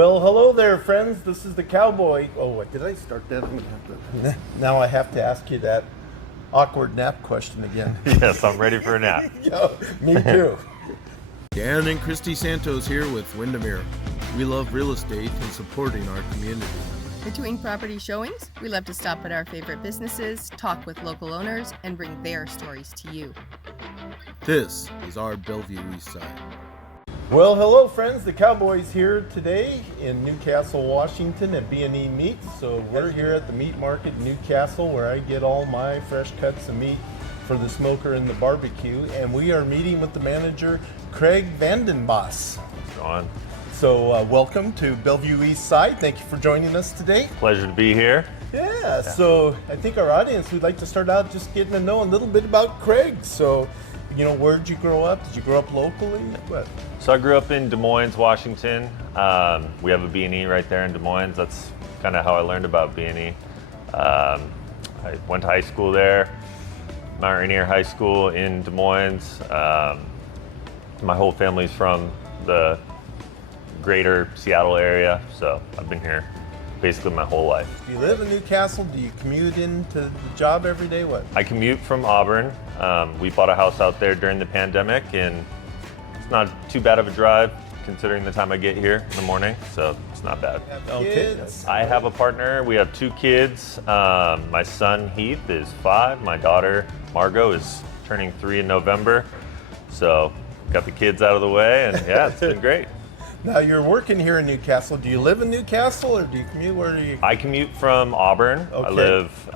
Well, hello there, friends. This is the Cowboy. Oh, what did I start that? I'm gonna have to. Now I have to ask you that awkward nap question again. Yes, I'm ready for a nap. Yo, me too. Dan and Christy Santos here with Windermere. We love real estate and supporting our community. Between property showings, we love to stop at our favorite businesses, talk with local owners, and bring their stories to you. This is our Bellevue East Side. Well, hello, friends. The Cowboy's here today in Newcastle, Washington at B&E Meats. So we're here at the meat market in Newcastle where I get all my fresh cuts of meat for the smoker and the barbecue. And we are meeting with the manager, Craig Vanden Bos. On. So welcome to Bellevue East Side. Thank you for joining us today. Pleasure to be here. Yeah, so I think our audience would like to start out just getting to know a little bit about Craig. So, you know, where did you grow up? Did you grow up locally? What? So I grew up in Des Moines, Washington. We have a B&E right there in Des Moines. That's kind of how I learned about B&E. I went to high school there, Mount Rainier High School in Des Moines. My whole family's from the greater Seattle area, so I've been here basically my whole life. Do you live in Newcastle? Do you commute into the job every day? What? I commute from Auburn. We bought a house out there during the pandemic, and it's not too bad of a drive considering the time I get here in the morning, so it's not bad. Okay. I have a partner. We have 2 kids. My son Heath is 5. My daughter Margot is turning 3 in November. So got the kids out of the way, and yeah, it's been great. Now you're working here in Newcastle. Do you live in Newcastle or do you commute? Where do you? I commute from Auburn. Okay. I live,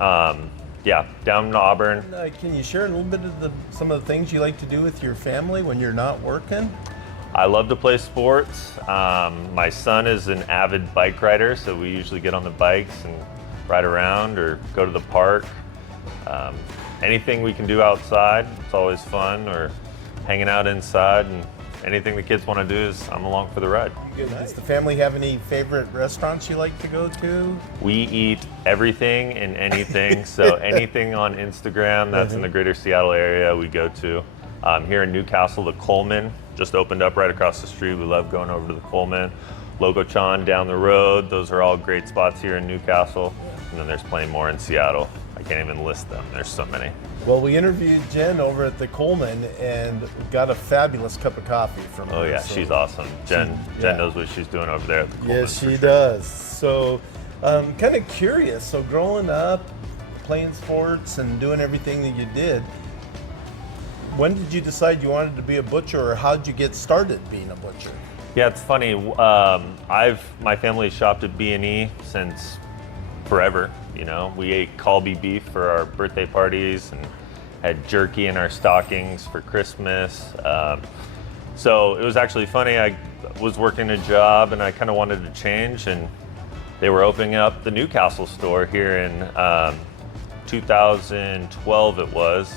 down in Auburn. Can you share a little bit of some of the things you like to do with your family when you're not working? I love to play sports. My son is an avid bike rider, so we usually get on the bikes and ride around or go to the park. Anything we can do outside, it's always fun, or hanging out inside, and anything the kids want to do is I'm along for the ride. Does the family have any favorite restaurants you like to go to? We eat everything and anything, so anything on Instagram that's in the greater Seattle area we go to. Here in Newcastle, the Coleman just opened up right across the street. We love going over to the Coleman. Logo Chan down the road. Those are all great spots here in Newcastle. And then there's plenty more in Seattle. I can't even list them. There's so many. Well, we interviewed Jen over at the Coleman and got a fabulous cup of coffee from her. Oh yeah, she's awesome. Jen knows what she's doing over there at the Coleman. Yes, she does. So kind of curious. So growing up, playing sports and doing everything that you did, when did you decide you wanted to be a butcher, or how did you get started being a butcher? Yeah, it's funny. My family shopped at B&E since forever. You know, we ate Kolby beef for our birthday parties and had jerky in our stockings for Christmas. So it was actually funny. I was working a job and I kind of wanted to change, and they were opening up the Newcastle store here in 2012 it was.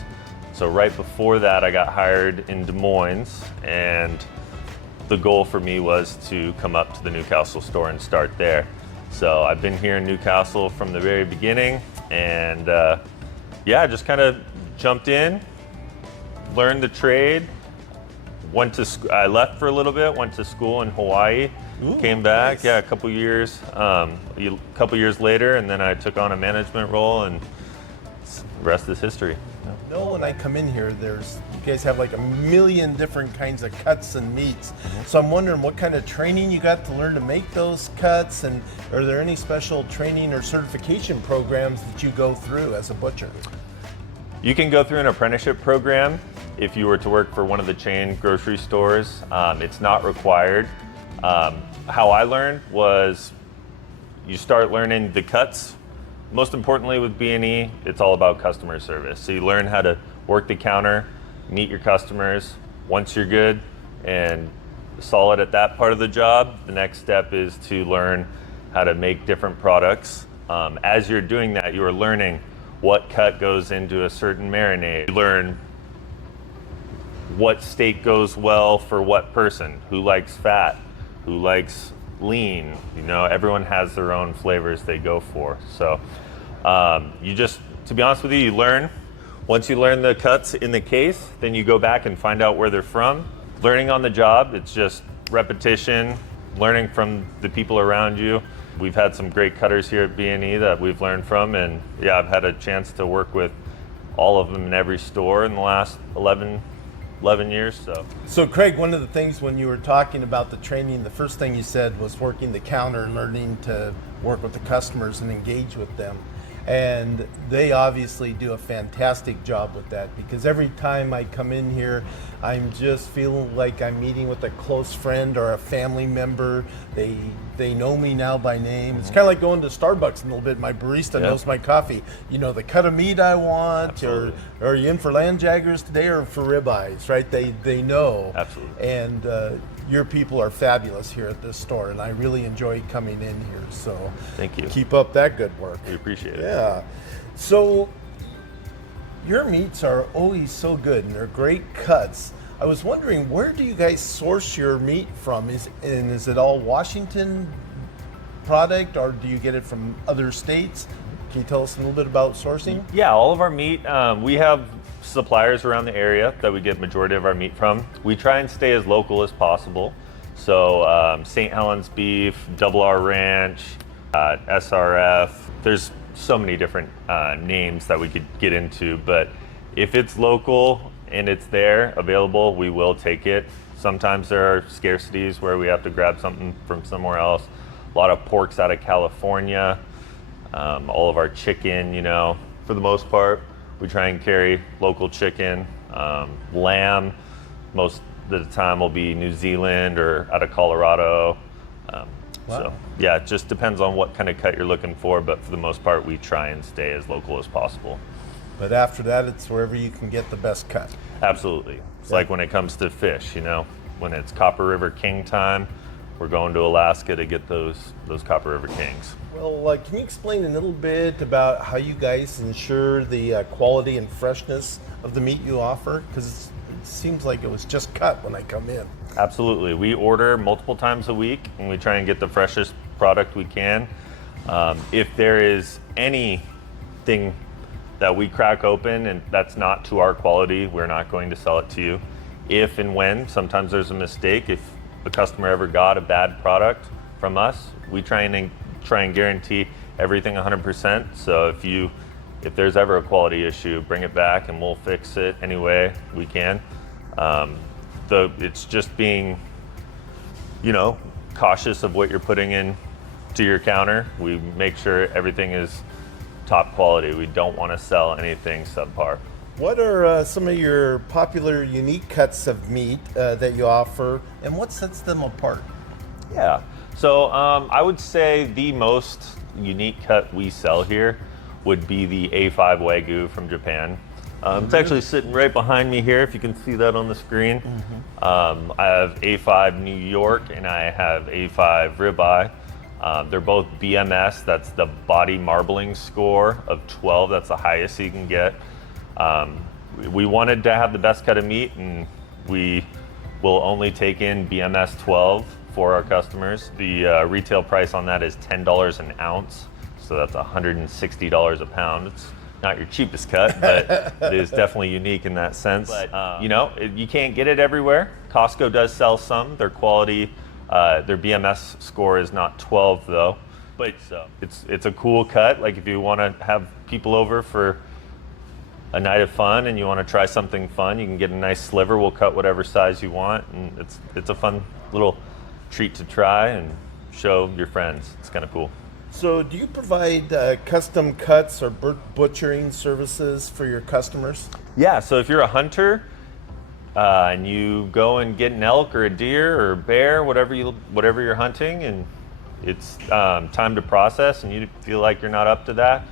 So right before that, I got hired in Des Moines, and the goal for me was to come up to the Newcastle store and start there. So I've been here in Newcastle from the very beginning, and just kind of jumped in, learned the trade, I left for a little bit, went to school in Hawaii, came back, nice. a couple years later, and then I took on a management role, and the rest is history. No, when I come in here, you guys have like a million different kinds of cuts and meats. So I'm wondering what kind of training you got to learn to make those cuts, and are there any special training or certification programs that you go through as a butcher? You can go through an apprenticeship program if you were to work for one of the chain grocery stores. It's not required. How I learned was you start learning the cuts. Most importantly with B&E, it's all about customer service. So you learn how to work the counter, meet your customers. Once you're good and solid at that part of the job, the next step is to learn how to make different products. As you're doing that, you are learning what cut goes into a certain marinade. You learn what steak goes well for what person, who likes fat, who likes lean. You know, everyone has their own flavors they go for. So to be honest with you, you learn. Once you learn the cuts in the case, then you go back and find out where they're from. Learning on the job, it's just repetition, learning from the people around you. We've had some great cutters here at B&E that we've learned from, and yeah, I've had a chance to work with all of them in every store in the last 11 years. So Craig, one of the things when you were talking about the training, the first thing you said was working the counter and learning to work with the customers and engage with them. And they obviously do a fantastic job with that, because every time I come in here, I'm just feeling like I'm meeting with a close friend or a family member. They know me now by name. Mm-hmm. It's kind of like going to Starbucks a little bit. My barista knows my coffee. You know the cut of meat I want, or are you in for lamb Jaggers today or for ribeyes, right? They know. Absolutely. And your people are fabulous here at this store, and I really enjoy coming in here. So thank you. Keep up that good work. We appreciate it. Yeah. So your meats are always so good, and they're great cuts. I was wondering, where do you guys source your meat from? Is it all Washington product, or do you get it from other states? Can you tell us a little bit about sourcing? Yeah, all of our meat, we have suppliers around the area that we get majority of our meat from. We try and stay as local as possible. So St. Helens beef, Double R Ranch, SRF. There's so many different names that we could get into, but if it's local and it's there, available, we will take it. Sometimes there are scarcities where we have to grab something from somewhere else. A lot of porks out of California. All of our chicken, for the most part, we try and carry local chicken. Lamb, most of the time will be New Zealand or out of Colorado. Wow. So yeah, it just depends on what kind of cut you're looking for, but for the most part, we try and stay as local as possible. But after that, it's wherever you can get the best cut. Absolutely. It's like when it comes to fish, when it's Copper River King time, we're going to Alaska to get those Copper River Kings. Well, can you explain a little bit about how you guys ensure the quality and freshness of the meat you offer? Because it seems like it was just cut when I come in. Absolutely. We order multiple times a week, and we try and get the freshest product we can. If there is anything that we crack open and that's not to our quality, we're not going to sell it to you. If and when, sometimes there's a mistake. If a customer ever got a bad product from us, we try and guarantee everything 100%. So if there's ever a quality issue, bring it back and we'll fix it any way we can. It's just being, cautious of what you're putting in to your counter. We make sure everything is top quality. We don't want to sell anything subpar. What are some of your popular unique cuts of meat that you offer, and what sets them apart? Yeah, so I would say the most unique cut we sell here would be the A5 Wagyu from Japan. It's actually sitting right behind me here, if you can see that on the screen. Mm-hmm. I have A5 New York and I have A5 Ribeye. They're both BMS, that's the body marbling score of 12, that's the highest you can get. We wanted to have the best cut of meat, and we will only take in BMS 12 for our customers. The retail price on that is $10 an ounce, so that's $160 a pound. It's not your cheapest cut, but it is definitely unique in that sense. But, you can't get it everywhere. Costco does sell some. Their quality, their BMS score is not 12 though, but it's a cool cut. Like if you want to have people over for a night of fun and you want to try something fun, you can get a nice sliver. We'll cut whatever size you want, and it's a fun little treat to try and show your friends. It's kind of cool. So do you provide custom cuts or butchering services for your customers? Yeah, so if you're a hunter and you go and get an elk or a deer or a bear, whatever you're hunting, and it's time to process and you feel like you're not up to that,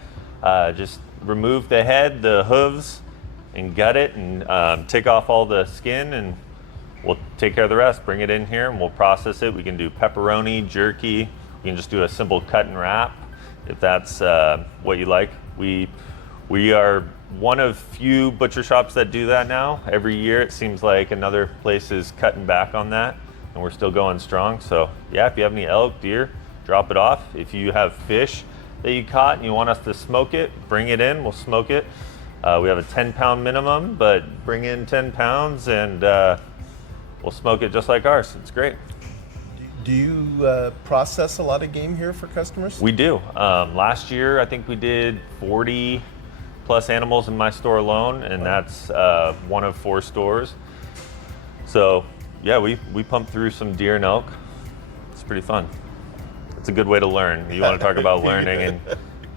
just remove the head, the hooves, and gut it, and take off all the skin, and we'll take care of the rest. Bring it in here and we'll process it. We can do pepperoni, jerky. You can just do a simple cut and wrap if that's what you like. We are one of few butcher shops that do that now. Every year it seems like another place is cutting back on that, and we're still going strong. So yeah, if you have any elk, deer, drop it off. If you have fish that you caught and you want us to smoke it, bring it in, we'll smoke it. We have a 10-pound minimum, but bring in 10 pounds and we'll smoke it just like ours. It's great. Do you process a lot of game here for customers? We do. Last year, I think we did 40 plus animals in my store alone, and that's one of 4 stores. So yeah, we pump through some deer and elk. It's pretty fun. It's a good way to learn. You want to talk about learning and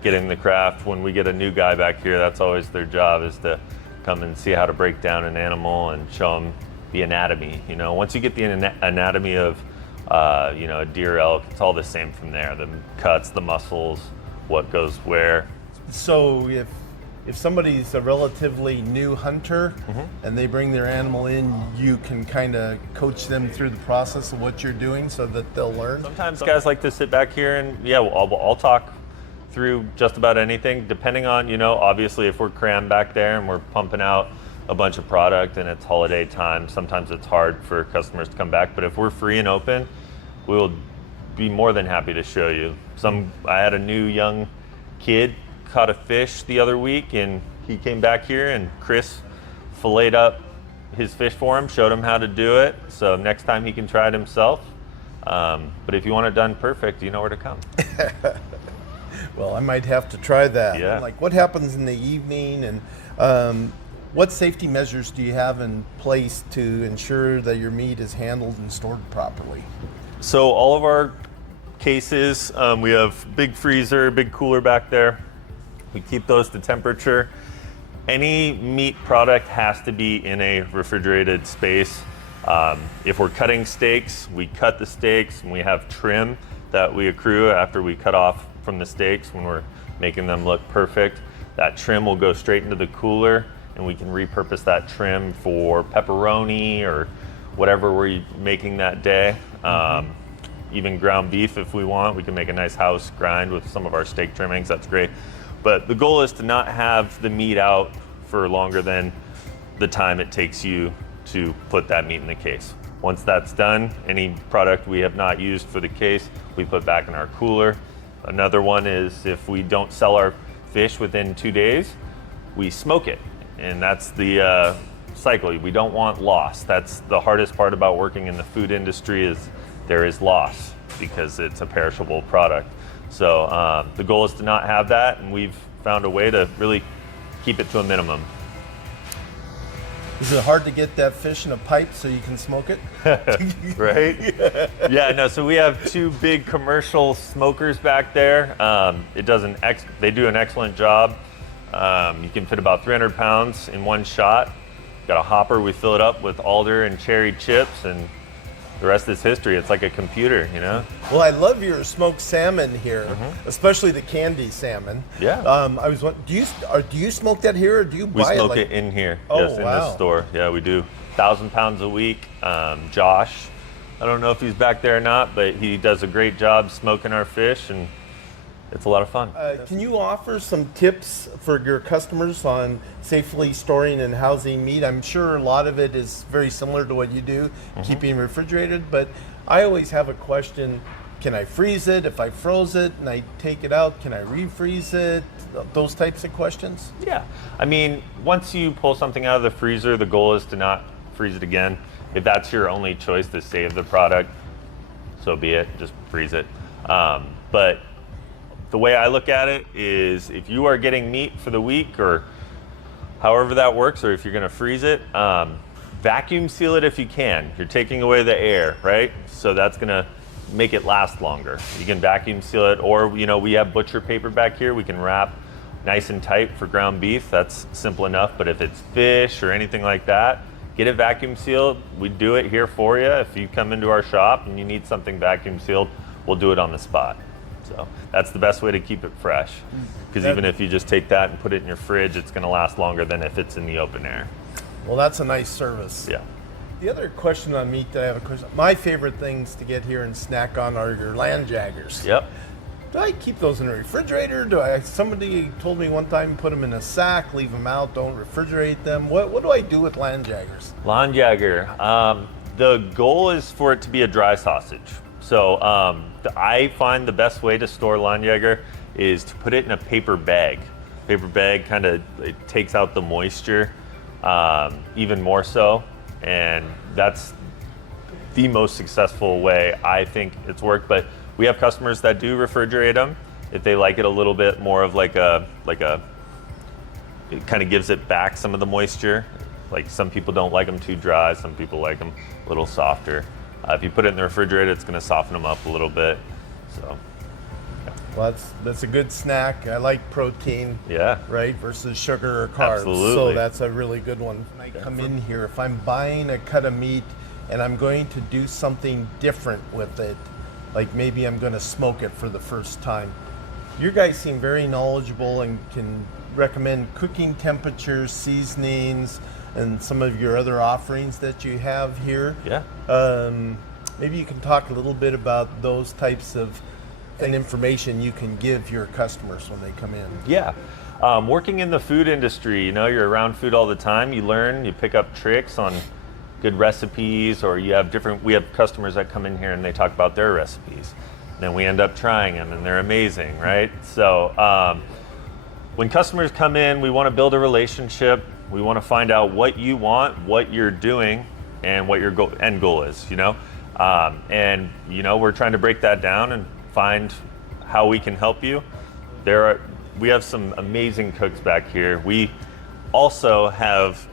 getting the craft. When we get a new guy back here, that's always their job, is to come and see how to break down an animal and show them the anatomy. You know, once you get the anatomy of a deer, elk, it's all the same from there. The cuts, the muscles, what goes where. So if somebody's a relatively new hunter and they bring their animal in, you can kind of coach them through the process of what you're doing so that they'll learn? Sometimes guys like to sit back here and I'll talk through just about anything, depending on, obviously if we're crammed back there and we're pumping out a bunch of product and it's holiday time, sometimes it's hard for customers to come back. But if we're free and open, we will be more than happy to show you. I had a new young kid caught a fish the other week, and he came back here and Chris filleted up his fish for him, showed him how to do it. So next time he can try it himself. But if you want it done perfect, you know where to come. Well, I might have to try that. Yeah. Like, what happens in the evening, and what safety measures do you have in place to ensure that your meat is handled and stored properly? So all of our cases, we have big freezer, big cooler back there. We keep those to temperature. Any meat product has to be in a refrigerated space. If we're cutting steaks, we cut the steaks and we have trim that we accrue after we cut off from the steaks when we're making them look perfect. That trim will go straight into the cooler, and we can repurpose that trim for pepperoni or whatever we're making that day. Even ground beef if we want. We can make a nice house grind with some of our steak trimmings. That's great. But the goal is to not have the meat out for longer than the time it takes you to put that meat in the case. Once that's done, any product we have not used for the case, we put back in our cooler. Another one is if we don't sell our fish within 2 days, we smoke it. And that's the cycle. We don't want loss. That's the hardest part about working in the food industry, is there is loss because it's a perishable product. So the goal is to not have that, and we've found a way to really keep it to a minimum. Is it hard to get that fish in a pipe so you can smoke it? Right? Yeah, no, so we have 2 big commercial smokers back there. They do an excellent job. You can fit about 300 pounds in one shot. Got a hopper, we fill it up with alder and cherry chips, and the rest is history. It's like a computer, Well, I love your smoked salmon here, especially the candy salmon. Yeah. I was wondering, do you smoke that here, or do you buy it? We smoke it in here. Oh, yes, in wow. the store. Yeah, we do. 1,000 pounds a week. Josh, I don't know if he's back there or not, but he does a great job smoking our fish, and it's a lot of fun. Can you offer some tips for your customers on safely storing and housing meat? I'm sure a lot of it is very similar to what you do, keeping refrigerated, but I always have a question. Can I freeze it? If I froze it and I take it out, can I refreeze it? Those types of questions? Yeah. I mean, once you pull something out of the freezer, the goal is to not freeze it again. If that's your only choice to save the product, so be it, just freeze it. But the way I look at it is, if you are getting meat for the week or however that works, or if you're gonna freeze it, vacuum seal it if you can. You're taking away the air, right? So that's gonna make it last longer. You can vacuum seal it, or we have butcher paper back here. We can wrap nice and tight for ground beef. That's simple enough. But if it's fish or anything like that, get it vacuum sealed. We do it here for you. If you come into our shop and you need something vacuum sealed, we'll do it on the spot. So that's the best way to keep it fresh. Because even if you just take that and put it in your fridge, it's going to last longer than if it's in the open air. Well, that's a nice service. Yeah. The other question on meat that I have a question. My favorite things to get here and snack on are your land Jaggers. Yep. Do I keep those in a refrigerator? Somebody told me one time, put them in a sack, leave them out, don't refrigerate them. What do I do with land Jaggers? Land Jagger. The goal is for it to be a dry sausage. So I find the best way to store land Jagger is to put it in a paper bag. Paper bag it takes out the moisture even more so, and that's the most successful way I think it's worked. But we have customers that do refrigerate them if they like it a little bit more of like a it kind of gives it back some of the moisture. Like some people don't like them too dry, some people like them a little softer. If you put it in the refrigerator, it's going to soften them up a little bit. So, Well, that's a good snack. I like protein. yeah. Right, versus sugar or carbs. Absolutely. So that's a really good one. When I come in here, if I'm buying a cut of meat and I'm going to do something different with it, like maybe I'm going to smoke it for the first time, you guys seem very knowledgeable and can recommend cooking temperatures, seasonings, and some of your other offerings that you have here. Yeah. Maybe you can talk a little bit about those types of information you can give your customers when they come in. Yeah. Working in the food industry, you're around food all the time. You learn, you pick up tricks on good recipes, or we have customers that come in here and they talk about their recipes. And then we end up trying them and they're amazing, right? So when customers come in, we want to build a relationship. We want to find out what you want, what you're doing, and what your end goal is, and we're trying to break that down and find how we can help you. We have some amazing cooks back here. We also have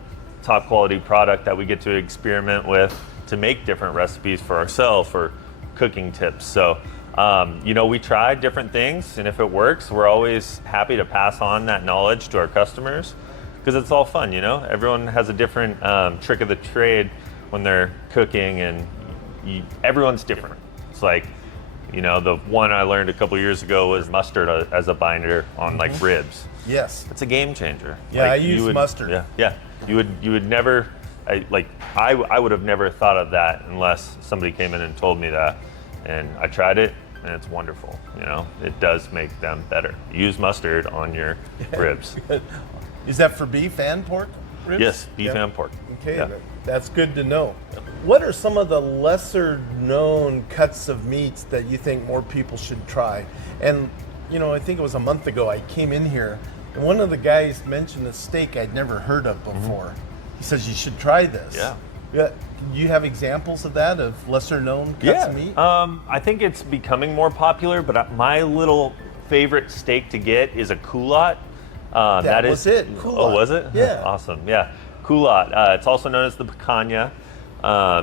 top quality product that we get to experiment with to make different recipes for ourselves or cooking tips. So, we try different things, and if it works, we're always happy to pass on that knowledge to our customers because it's all fun, Everyone has a different trick of the trade when they're cooking, and everyone's different. It's like, the one I learned a couple years ago was mustard as a binder on like ribs. Yes. It's a game changer. Yeah, like, I use mustard. Yeah. You would never, I would have never thought of that unless somebody came in and told me that. And I tried it and it's wonderful. It does make them better. Use mustard on your ribs. Is that for beef and pork ribs? Yes, beef and pork. Okay, Yeah. that's good to know. What are some of the lesser known cuts of meats that you think more people should try? And, I think it was a month ago I came in here and one of the guys mentioned a steak I'd never heard of before. He says, you should try this. Yeah. Do you have examples of that, of lesser known cuts of meat? I think it's becoming more popular, but my little favorite steak to get is a culotte. That was it, culotte. Oh, was it? Yeah. Awesome, yeah. Culotte. It's also known as the picanha.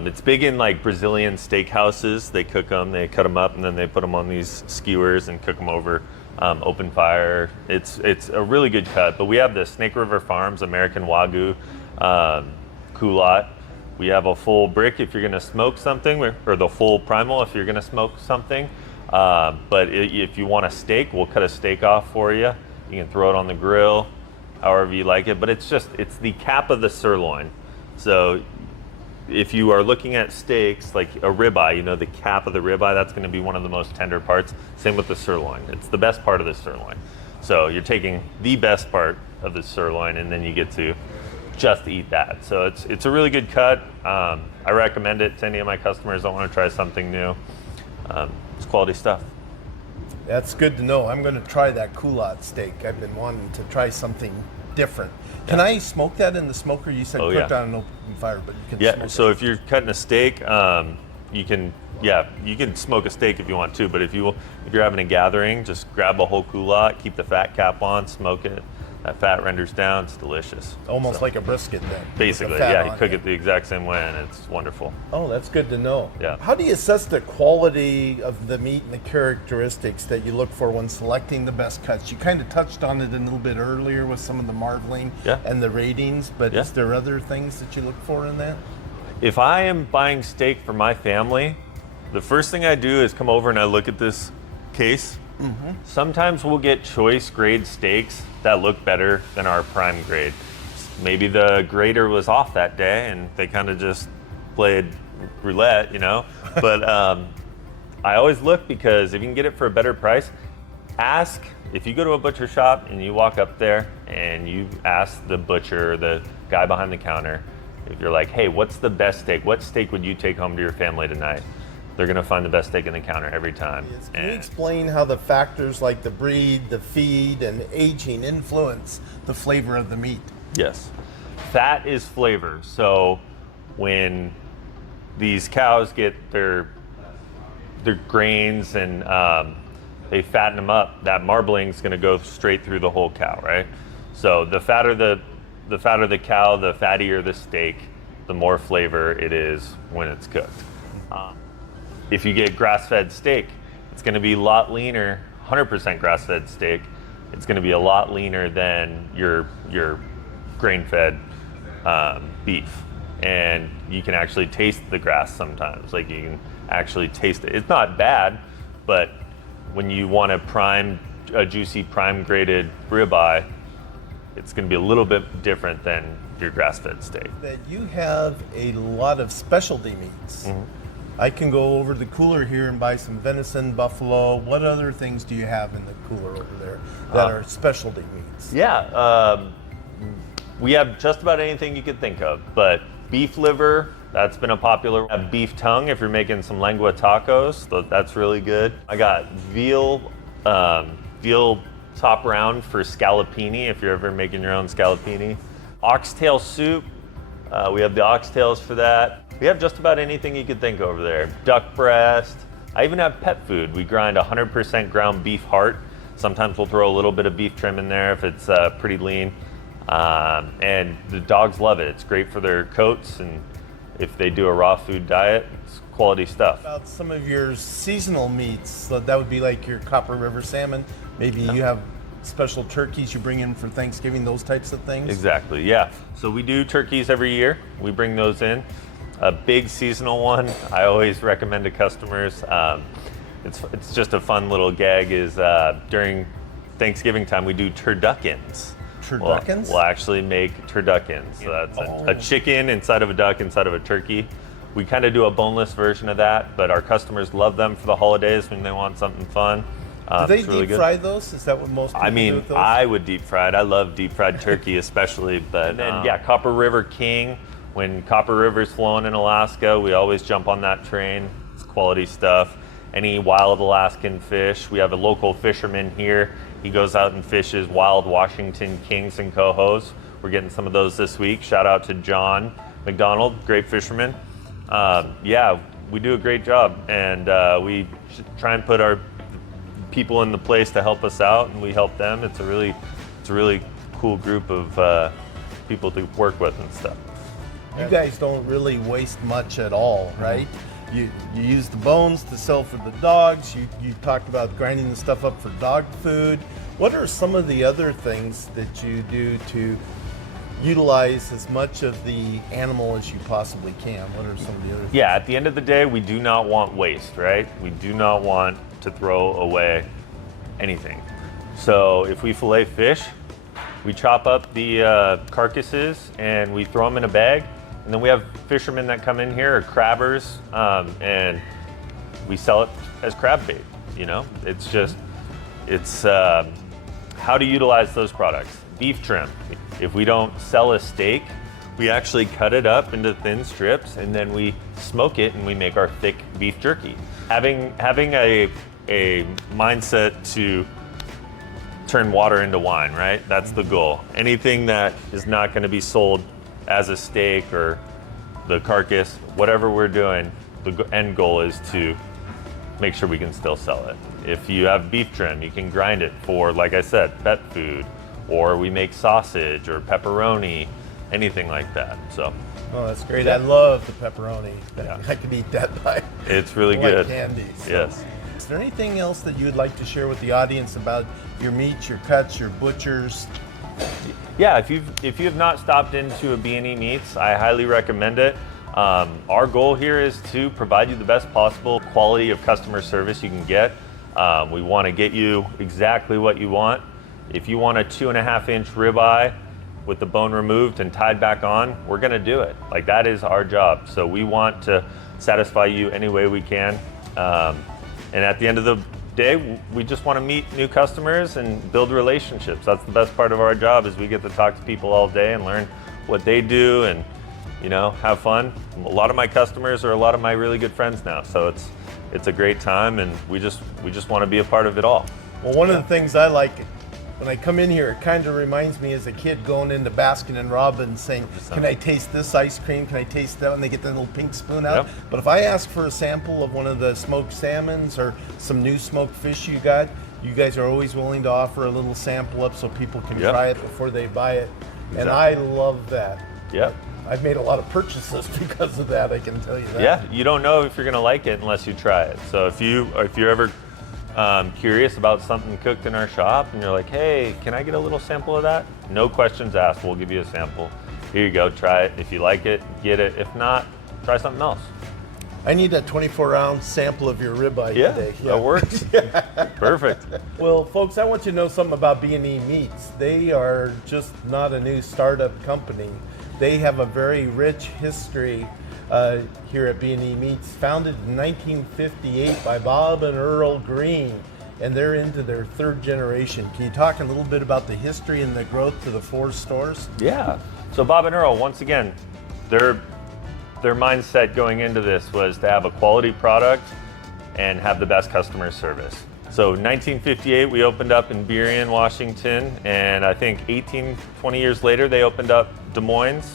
It's big in like Brazilian steakhouses. They cook them, they cut them up, and then they put them on these skewers and cook them over open fire. It's a really good cut. But we have the Snake River Farms American Wagyu culotte. We have a full brick if you're going to smoke something, or the full primal if you're going to smoke something. But if you want a steak, we'll cut a steak off for you. You can throw it on the grill, however you like it. But it's the cap of the sirloin. So if you are looking at steaks, like a ribeye, the cap of the ribeye, that's going to be one of the most tender parts. Same with the sirloin. It's the best part of the sirloin. So you're taking the best part of the sirloin, and then you get to just eat that. So it's a really good cut. I recommend it to any of my customers that want to try something new. It's quality stuff. That's good to know. I'm going to try that culotte steak. I've been wanting to try something different. Can I smoke that in the smoker? You said cooked on an open fire, but you can smoke so it. if you're cutting a steak, you can smoke a steak if you want to, but if you're having a gathering, just grab a whole culotte, keep the fat cap on, smoke it. That fat renders down, it's delicious. Almost like a brisket then. Basically, you cook it the exact same way and it's wonderful. Oh, that's good to know. Yeah. How do you assess the quality of the meat and the characteristics that you look for when selecting the best cuts? You kind of touched on it a little bit earlier with some of the marbling and the ratings, but is there other things that you look for in that? If I am buying steak for my family, the first thing I do is come over and I look at this case. Sometimes we'll get choice grade steaks that look better than our prime grade. Maybe the grader was off that day and they kind of just played roulette, But I always look, because if you can get it for a better price, ask. If you go to a butcher shop and you walk up there and you ask the butcher, the guy behind the counter, if you're like, hey, what's the best steak? What steak would you take home to your family tonight? They're going to find the best steak in the counter every time. Yes. Can you explain how the factors like the breed, the feed, and aging influence the flavor of the meat? Yes. Fat is flavor. So when these cows get their grains and they fatten them up. That marbling is going to go straight through the whole cow, right? So the fatter the cow, the fattier the steak, the more flavor it is when it's cooked. If you get grass-fed steak, it's going to be a lot leaner. 100% grass-fed steak, it's going to be a lot leaner than your grain-fed beef, and you can actually taste the grass sometimes. Like, you can actually taste it. It's not bad, but when you want a juicy prime graded ribeye, it's going to be a little bit different than your grass-fed steak. That you have a lot of specialty meats. Mm-hmm. I can go over to the cooler here and buy some venison, buffalo. What other things do you have in the cooler over there that are specialty meats? Yeah, we have just about anything you could think of, but beef liver, that's been a popular. Beef tongue, if you're making some lengua tacos, that's really good. I got veal top round for scallopini, if you're ever making your own scallopini. Oxtail soup, we have the oxtails for that. We have just about anything you could think over there. Duck breast. I even have pet food. We grind 100% ground beef heart. Sometimes we'll throw a little bit of beef trim in there if it's pretty lean. And the dogs love it. It's great for their coats, and if they do a raw food diet, it's quality stuff. About some of your seasonal meats, so that would be like your Copper River salmon. Maybe you have special turkeys you bring in for Thanksgiving, those types of things? Exactly, yeah. So we do turkeys every year. We bring those in. A big seasonal one I always recommend to customers. It's just a fun little gag is during Thanksgiving time we do turduckins. Turduckins? We'll actually make turduckins. So that's a chicken inside of a duck inside of a turkey. We kind of do a boneless version of that, but our customers love them for the holidays when they want something fun. Do they deep fry those? Is that what most people do with those? I would deep fry it. I love deep fried turkey especially. But then, Copper River King. When Copper River's flowing in Alaska, we always jump on that train. It's quality stuff. Any wild Alaskan fish. We have a local fisherman here. He goes out and fishes wild Washington kings and cohos. We're getting some of those this week. Shout out to John McDonald, great fisherman. We do a great job, and we try and put our people in the place to help us out, and we help them. It's a really cool group of people to work with and stuff. You guys don't really waste much at all, right? You use the bones to sell for the dogs. You talked about grinding the stuff up for dog food. What are some of the other things that you do to utilize as much of the animal as you possibly can? What are some of the other things? Yeah, at the end of the day, we do not want waste, right? We do not want to throw away anything. So if we fillet fish, we chop up the carcasses and we throw them in a bag. And then we have fishermen that come in here, or crabbers, and we sell it as crab bait. You know, it's how to utilize those products. Beef trim. If we don't sell a steak, we actually cut it up into thin strips and then we smoke it and we make our thick beef jerky. Having a mindset to turn water into wine, right? That's the goal. Anything that is not going to be sold as a steak or the carcass, whatever we're doing, the end goal is to make sure we can still sell it. If you have beef trim, you can grind it for, like I said, pet food, or we make sausage or pepperoni, anything like that. So. Oh, that's great. I love the pepperoni. Yeah. I could eat that by It's really like good. candy. So. Yes. Is there anything else that you would like to share with the audience about your meats, your cuts, your butchers? Yeah, if you have not stopped into a B&E Meats, I highly recommend it. Our goal here is to provide you the best possible quality of customer service you can get. We want to get you exactly what you want. If you want a 2.5-inch ribeye with the bone removed and tied back on, we're going to do it. Like, that is our job. So we want to satisfy you any way we can. And at the end of the day, we just want to meet new customers and build relationships. That's the best part of our job, is we get to talk to people all day and learn what they do and, you know, have fun. A lot of my customers are a lot of my really good friends now, so it's a great time, and we just want to be a part of it all. Well, one of the things I like when I come in here, it kind of reminds me as a kid going into Baskin and Robbins saying, can I taste this ice cream? Can I taste that? And they get that little pink spoon out. Yep. But if I ask for a sample of one of the smoked salmons or some new smoked fish you got, you guys are always willing to offer a little sample up so people can Yep. try it before they buy it. And Exactly. I love that. Yep. I've made a lot of purchases because of that, I can tell you that. Yeah, you don't know if you're gonna like it unless you try it. So if you're ever curious about something cooked in our shop and you're like, hey, can I get a little sample of that? No questions asked, we'll give you a sample. Here you go, try it. If you like it, get it. If not, try something else. I need a 24-ounce sample of your ribeye today. That works. Perfect. Well, folks, I want you to know something about B&E Meats. They are just not a new startup company. They have a very rich history here at B&E Meats, founded in 1958 by Bob and Earl Green, and they're into their third generation. Can you talk a little bit about the history and the growth to the 4 stores? Yeah. So Bob and Earl, once again, their mindset going into this was to have a quality product and have the best customer service. So 1958, we opened up in Burien, Washington, and I think 20 years later, they opened up Des Moines.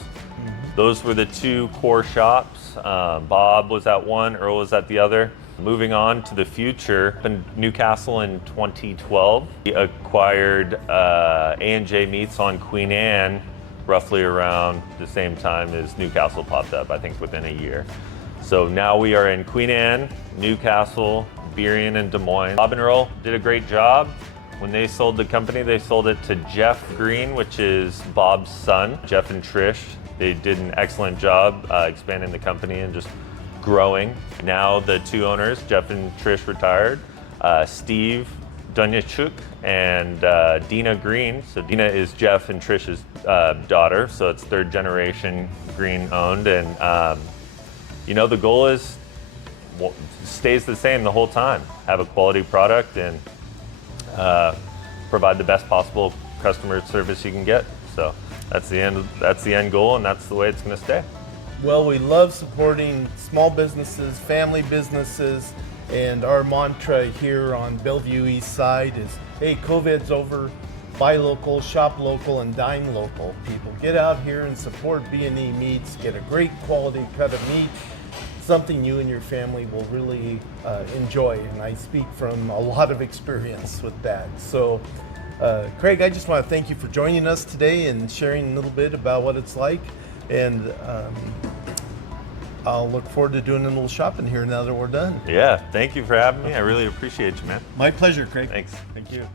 Those were the 2 core shops. Bob was at one, Earl was at the other. Moving on to the future, in Newcastle in 2012, we acquired A&J Meats on Queen Anne, roughly around the same time as Newcastle popped up, I think within a year. So now we are in Queen Anne, Newcastle, Burien, and Des Moines. Bob and Earl did a great job. When they sold the company, they sold it to Jeff Green, which is Bob's son, Jeff and Trish. They did an excellent job expanding the company and just growing. Now the 2 owners, Jeff and Trish, retired. Steve Dunyachuk and Dina Green. So Dina is Jeff and Trish's daughter, so it's 3rd generation Green owned. And the goal is stays the same the whole time. Have a quality product and provide the best possible customer service you can get. So that's the end goal, and that's the way it's going to stay. Well, we love supporting small businesses, family businesses, and our mantra here on Bellevue East Side is, hey, COVID's over, buy local, shop local, and dine local. People, get out here and support B&E Meats, get a great quality cut of meat, something you and your family will really enjoy, and I speak from a lot of experience with that. So, Craig, I just want to thank you for joining us today and sharing a little bit about what it's like, and I'll look forward to doing a little shopping here now that we're done. Yeah, thank you for having me. I really appreciate you, man. My pleasure, Craig. Thanks. Thank you.